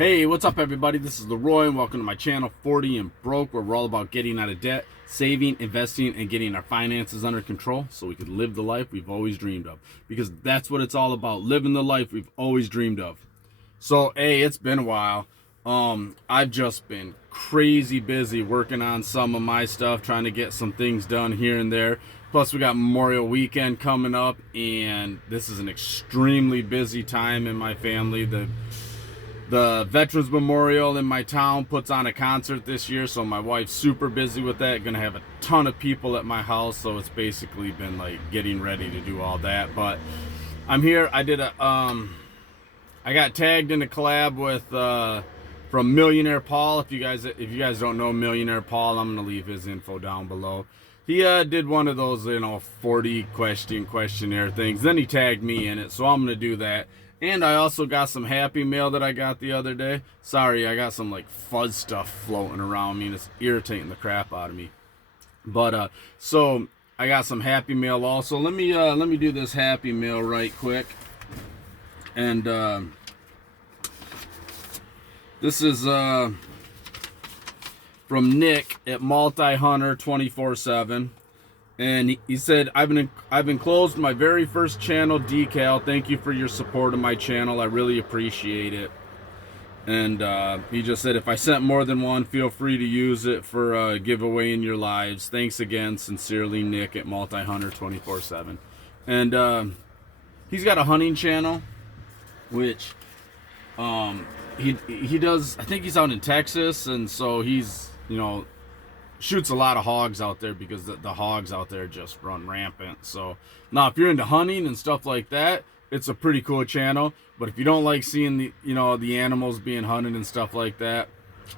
Hey, what's up everybody? This is Leroy and welcome to my channel 40 and Broke, where we're all about getting out of debt, saving, investing, and getting our finances under control so we could live the life we've always dreamed of. Because that's what it's all about, living the life we've always dreamed of. So, hey, it's been a while. I've just been crazy busy working on some of my stuff, trying to get some things done here and there. Plus, we got Memorial Weekend coming up, and this is an extremely busy time in my family. The Veterans Memorial in my town puts on a concert this year, so my wife's super busy with that. Gonna have a ton of people at my house, so it's basically been like getting ready to do all that. But I'm here. I got tagged in a collab with from Millionaire Paul. If you guys don't know Millionaire Paul, I'm gonna leave his info down below. He did one of those 40 questionnaire things. Then he tagged me in it, so I'm gonna do that. And I also got some Happy Mail that I got the other day. Sorry, I got some like fuzz stuff floating around me and it's irritating the crap out of me. But so I got some Happy Mail also. Let me do this Happy Mail right quick. And this is from Nick at Multi Hunter 24/7. And he said, I've enclosed my very first channel decal. Thank you for your support of my channel. I really appreciate it. And he just said, if I sent more than one, feel free to use it for a giveaway in your lives. Thanks again. Sincerely, Nick at Multi Hunter 24/7. And he's got a hunting channel, which he does. I think he's out in Texas, and so he's shoots a lot of hogs out there because the hogs out there just run rampant. So now if you're into hunting and stuff like that, it's a pretty cool channel. But if you don't like seeing the animals being hunted and stuff like that,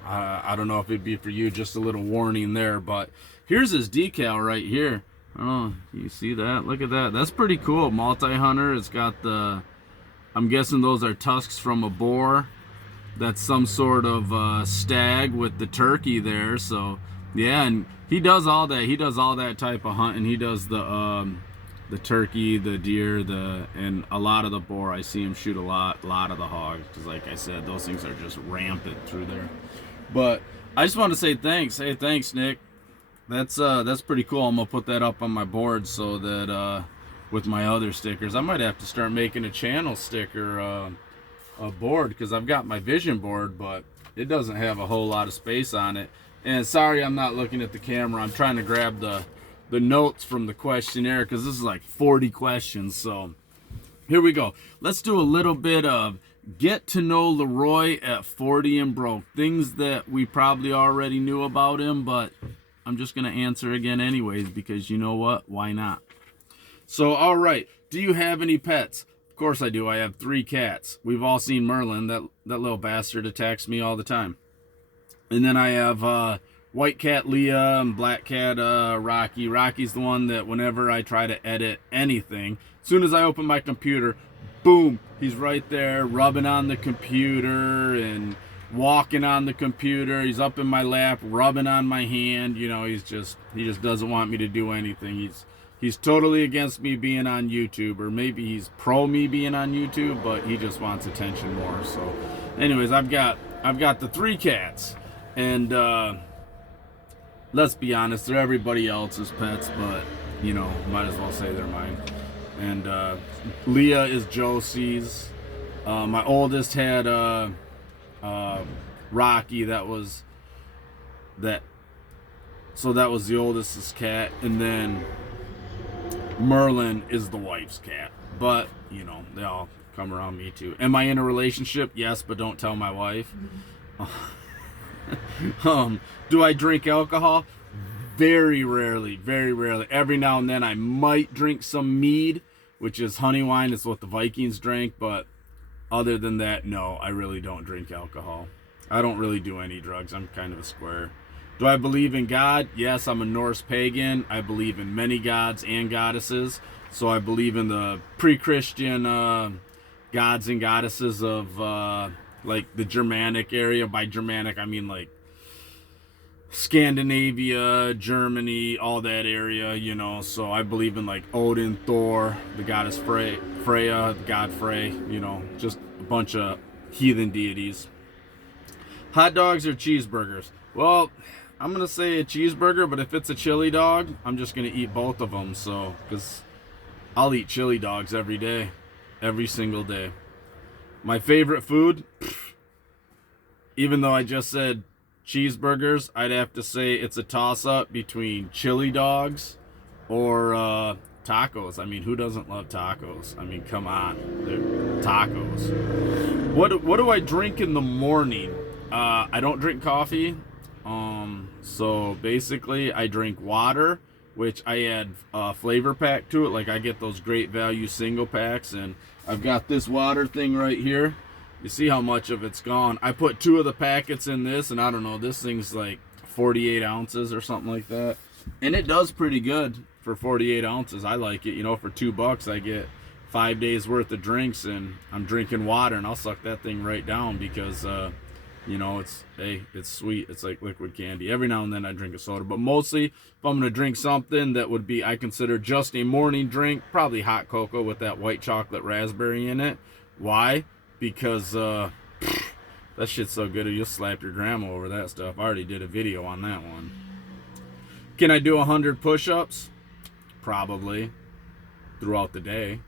I don't know if it'd be for you. Just a little warning there. But here's his decal right here. Oh, you see that? Look at that. That's pretty cool. Multi-hunter. It's got I'm guessing those are tusks from a boar. That's some sort of stag with the turkey there. So yeah, and he does all that. He does all that type of hunting. He does the turkey, the deer, and a lot of the boar. I see him shoot a lot of the hogs because, like I said, those things are just rampant through there. But I just want to say thanks. Hey, thanks, Nick. That's pretty cool. I'm gonna put that up on my board so that with my other stickers, I might have to start making a channel sticker a board because I've got my vision board, but it doesn't have a whole lot of space on it. And sorry, I'm not looking at the camera. I'm trying to grab the notes from the questionnaire because this is like 40 questions. So here we go. Let's do a little bit of get to know Leroy at 40 and Broke. Things that we probably already knew about him, but I'm just going to answer again anyways because you know what? Why not? So, all right. Do you have any pets? Of course I do. I have 3 cats. We've all seen Marlene. That little bastard attacks me all the time. And then I have white cat Leah and black cat Rocky. Rocky's the one that whenever I try to edit anything, as soon as I open my computer, boom, he's right there rubbing on the computer and walking on the computer. He's up in my lap, rubbing on my hand. He just doesn't want me to do anything. He's totally against me being on YouTube, or maybe he's pro me being on YouTube, but he just wants attention more. So anyways, I've got the 3 cats. And let's be honest, they're everybody else's pets, but might as well say they're mine. And Leah is Josie's. My oldest had Rocky. So that was the oldest's cat. And then Merlin is the wife's cat. But they all come around me too. Am I in a relationship? Yes, but don't tell my wife. Do I drink alcohol? Very rarely, very rarely. Every now and then I might drink some mead, which is honey wine. It's what the Vikings drank, but other than that, no, I really don't drink alcohol. I don't really do any drugs. I'm kind of a square. Do I believe in God? Yes, I'm a Norse pagan. I believe in many gods and goddesses. So I believe in the pre-Christian gods and goddesses of like the Germanic area. By Germanic, I mean like Scandinavia, Germany, all that area, So I believe in like Odin, Thor, the goddess Freya, the god Frey, just a bunch of heathen deities. Hot dogs or cheeseburgers? Well, I'm gonna say a cheeseburger, but if it's a chili dog, I'm just gonna eat both of them. So, because I'll eat chili dogs every day, every single day. My favorite food, even though I just said cheeseburgers, I'd have to say it's a toss-up between chili dogs or tacos. I mean, who doesn't love tacos? I mean, come on, they're tacos. What do I drink in the morning? I don't drink coffee. So basically, I drink water, which I add a flavor pack to it. Like I get those Great Value single packs, and I've got this water thing right here. You see how much of it's gone. I put 2 of the packets in this, and I don't know, this thing's like 48 ounces or something like that. And it does pretty good for 48 ounces. I like it. You know, for $2, I get 5 days worth of drinks, and I'm drinking water, and I'll suck that thing right down because, you know, it's sweet. It's like liquid candy. Every now and then I drink a soda, but mostly if I'm going to drink something that would be, I consider just a morning drink, probably hot cocoa with that white chocolate raspberry in it. Why? Because that shit's so good you'll slap your grandma over that stuff. I already did a video on that one. Can I do 100 push-ups? Probably. Throughout the day.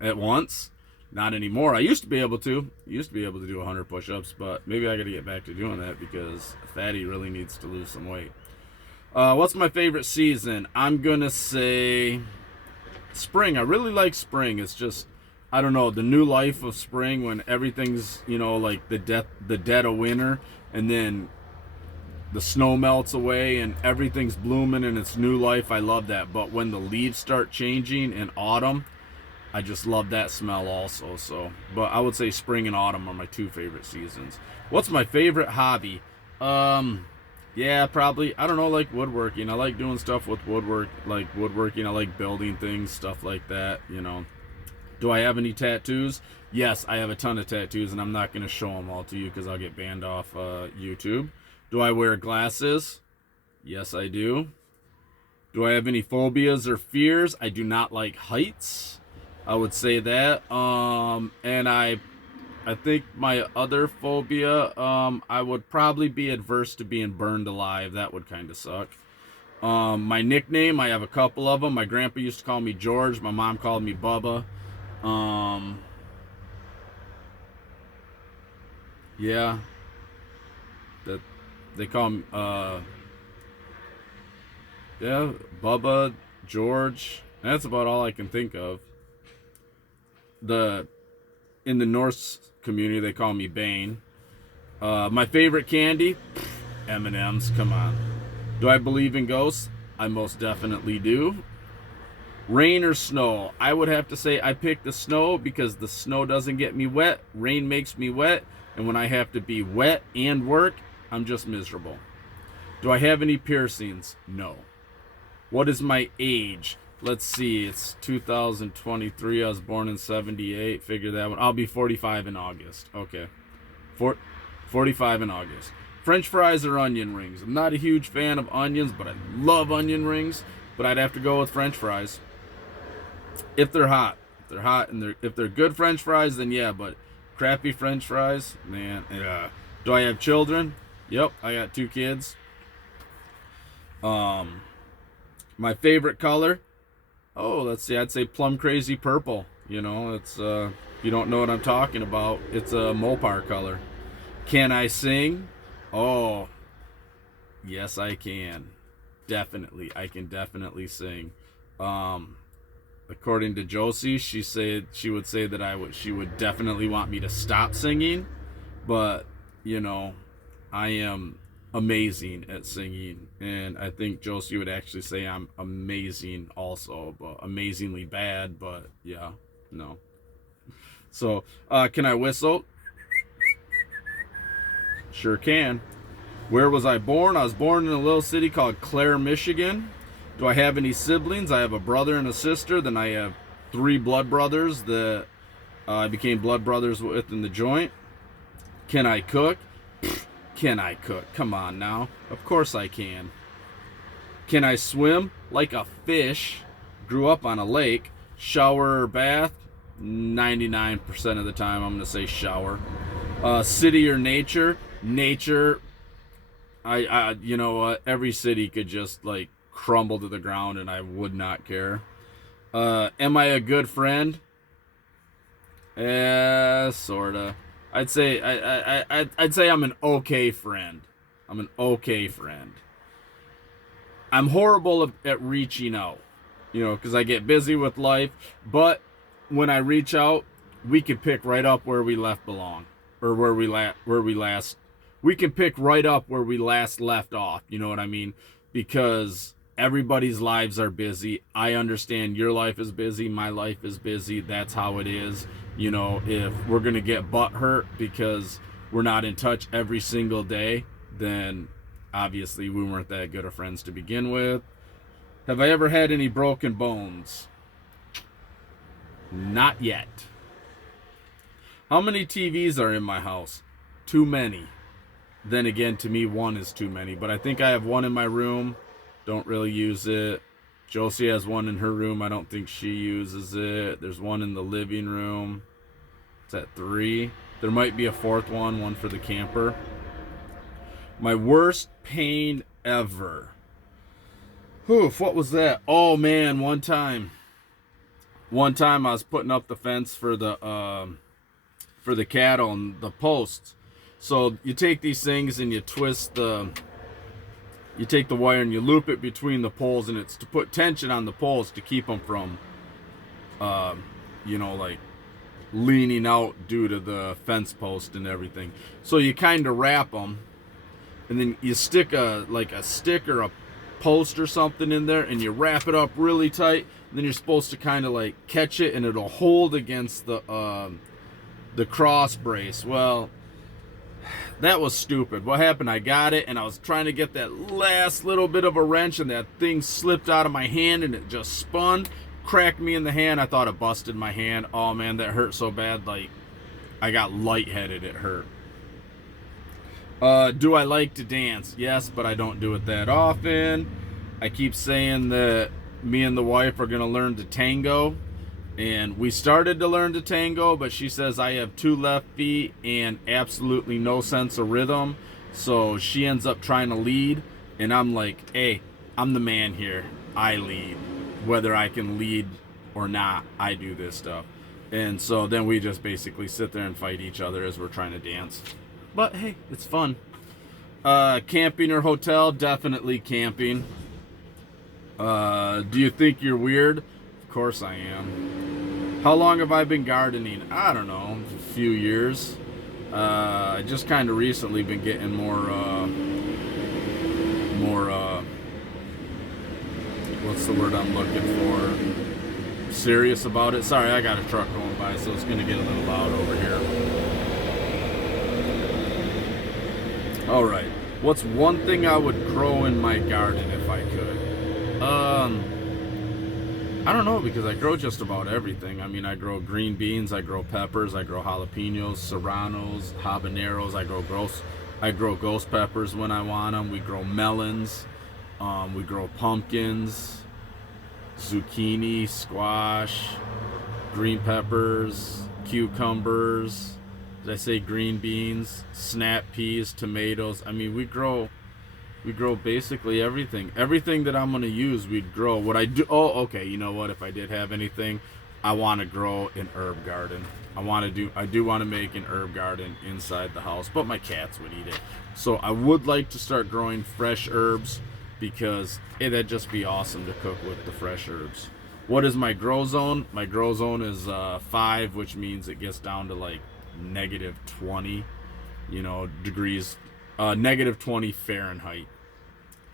At once? Not anymore. I used to be able to. Do 100 push-ups, but maybe I got to get back to doing that because Fatty really needs to lose some weight. What's my favorite season? I'm going to say spring. I really like spring. It's just, I don't know, the new life of spring when everything's, you know, like the dead of winter, and then the snow melts away and everything's blooming and it's new life. I love that. But when the leaves start changing in autumn, I just love that smell also. So, but I would say spring and autumn are my 2 favorite seasons. What's my favorite hobby? Yeah, probably, I don't know, like woodworking. I like doing stuff with woodworking. I like building things, stuff like that, you know. Do I have any tattoos? Yes, I have a ton of tattoos, and I'm not going to show them all to you because I'll get banned off YouTube. Do I wear glasses? Yes, I do. Do I have any phobias or fears? I do not like heights. I would say that. And I think my other phobia, I would probably be adverse to being burned alive. That would kind of suck. My nickname, I have a couple of them. My grandpa used to call me George. My mom called me Bubba. Yeah. That they call him, yeah, Bubba, George. That's about all I can think of. In the Norse community, they call me Bane. My favorite candy? M&M's, come on. Do I believe in ghosts? I most definitely do. Rain or snow? I would have to say I pick the snow because the snow doesn't get me wet. Rain makes me wet. And when I have to be wet and work, I'm just miserable. Do I have any piercings? No. What is my age? Let's see. It's 2023. I was born in 78. Figure that one. I'll be 45 in August. Okay. 45 in August. French fries or onion rings? I'm not a huge fan of onions, but I love onion rings. But I'd have to go with French fries. If they're hot. And if they're good French fries, then yeah. But crappy French fries, man. Do I have children? Yep, I got 2 kids. My favorite color? Oh, let's see. I'd say plum crazy purple. You know, it's if you don't know what I'm talking about, it's a Mopar color. Can I sing? Oh, yes, I can. Definitely, I can definitely sing. According to Josie, she would say that she would definitely want me to stop singing, but you know, I am amazing at singing, and I think Josie would actually say I'm amazing also, but amazingly bad. But yeah, no. So, can I whistle? Sure can. Where was I born? I was born in a little city called Clare, Michigan. Do I have any siblings? I have a brother and a sister. Then I have 3 blood brothers that I became blood brothers with in the joint. Can I cook? Can I cook? Come on now. Of course I can. Can I swim? Like a fish. Grew up on a lake. Shower or bath? 99% of the time I'm going to say shower. City or nature? Nature. You know what? Every city could just like crumble to the ground, and I would not care. Am I a good friend? Sorta. I'd say I'd say I'm an okay friend. I'm an okay friend. I'm horrible at reaching out, you know, because I get busy with life. But when I reach out, we can pick right up where we left belong, or where we last. We can pick right up where we last left off. You know what I mean? Because everybody's lives are busy. I understand your life is busy. My life is busy. That's how it is. You know, if we're gonna get butt hurt because we're not in touch every single day, then obviously we weren't that good of friends to begin with. Have I ever had any broken bones? Not yet. How many TVs are in my house? Too many. Then again, to me, one is too many. But I think I have one in my room. Don't really use it. Josie has one in her room. I don't think she uses it. There's one in the living room. It's at 3. There might be a 4th one for the camper. My worst pain ever. Oof, what was that? Oh man, one time I was putting up the fence for the cattle and the posts. So you take these things and you take the wire and you loop it between the poles, and it's to put tension on the poles to keep them from, like leaning out due to the fence post and everything. So you kind of wrap them, and then you stick a stick or a post or something in there, and you wrap it up really tight. And then you're supposed to kind of like catch it, and it'll hold against the cross brace. Well, that was stupid. What happened? I got it, and I was trying to get that last little bit of a wrench, and that thing slipped out of my hand, and it just spun, cracked me in the hand. I thought it busted my hand. Oh man, that hurt so bad. Like, I got lightheaded. It hurt. Do I like to dance? Yes, but I don't do it that often. I keep saying that me and the wife are gonna learn to tango, and we started to learn to tango, but she says I have 2 left feet and absolutely no sense of rhythm, so she ends up trying to lead, and I'm like, hey, I'm the man here. I lead. Whether I can lead or not, I do this stuff. And so then we just basically sit there and fight each other as we're trying to dance. But hey, it's fun. Camping or hotel? Definitely camping. Do you think you're weird? Of course I am. How long have I been gardening? I don't know, a few years. I just kind of recently been getting more what's the word I'm looking for? Serious about it. Sorry, I got a truck going by, so it's gonna get a little loud over here. All right. What's one thing I would grow in my garden if I could? I don't know, because I grow just about everything. I mean, I grow green beans, I grow peppers, I grow jalapenos, serranos, habaneros. I grow ghost peppers when I want them. We grow melons. We grow pumpkins, zucchini, squash, green peppers, cucumbers. Did I say green beans? Snap peas, tomatoes. I mean, we grow basically everything. Everything that I'm gonna use, we'd grow. What I do? Oh, okay. You know what? If I did have anything, I want to grow an herb garden. I do want to make an herb garden inside the house, but my cats would eat it. So I would like to start growing fresh herbs, because that'd just be awesome to cook with the fresh herbs. What is my grow zone? My grow zone is 5, which means it gets down to like negative 20, degrees, negative 20 Fahrenheit.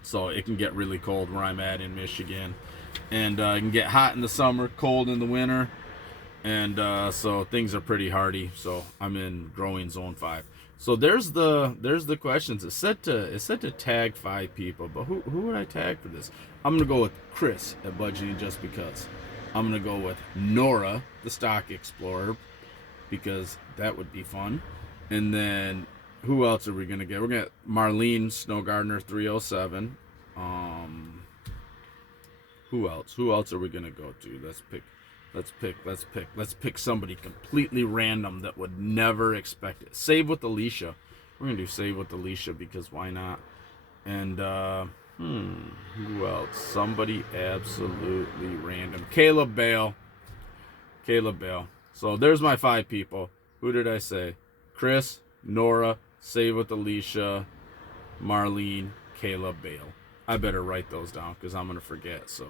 So it can get really cold where I'm at in Michigan, and it can get hot in the summer, cold in the winter, and so things are pretty hardy. So I'm in growing zone 5. So there's the questions. It's set to tag 5 people, but who would I tag for this? I'm gonna go with Kris at Budgeting Just Because. I'm gonna go with Nora, the Stock Explorer, because that would be fun. And then who else are we gonna get? We're gonna get Marlene, Snow Gardener 307. Who else? Who else are we gonna go to? Let's pick somebody completely random that would never expect it. Save with Alicia. We're gonna do save with Alicia because why not? And who else? Somebody absolutely random. Caleb Bale. Caleb Bale. So there's my 5 people. Who did I say? Kris, Nora, save with Alicia, Marlene, Caleb Bale. I better write those down because I'm going to forget. So,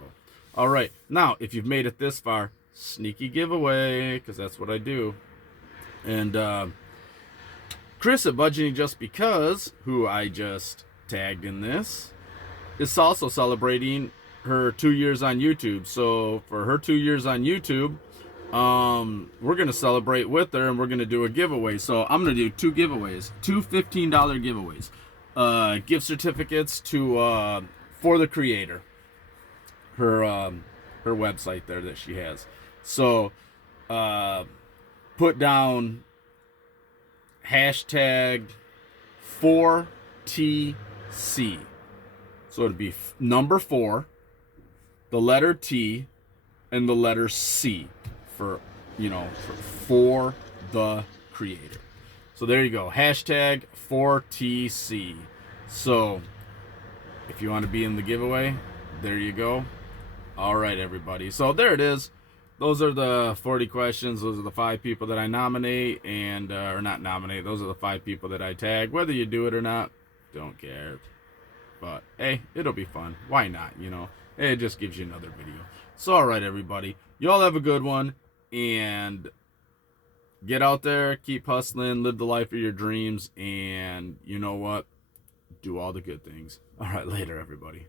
all right. Now, if you've made it this far, sneaky giveaway because that's what I do. And Kris at Budgeting Just Because, who I just tagged in this, is also celebrating her 2 years on YouTube. So for her 2 years on YouTube, we're going to celebrate with her and we're going to do a giveaway. So I'm going to do 2 giveaways, 2 $15 giveaways. Gift certificates to for the creator, her website there that she has. So put down hashtag 4TC. So it'd be number 4, the letter T, and the letter C for the creator. So there you go. Hashtag 4TC. So if you want to be in the giveaway, there you go. All right, everybody. So there it is. Those are the 40 questions. Those are the 5 people that I nominate and, or not nominate. Those are the 5 people that I tag. Whether you do it or not, don't care. But hey, it'll be fun. Why not? It just gives you another video. So all right, everybody. Y'all have a good one. And get out there, keep hustling, live the life of your dreams, and you know what? Do all the good things. All right, later, everybody.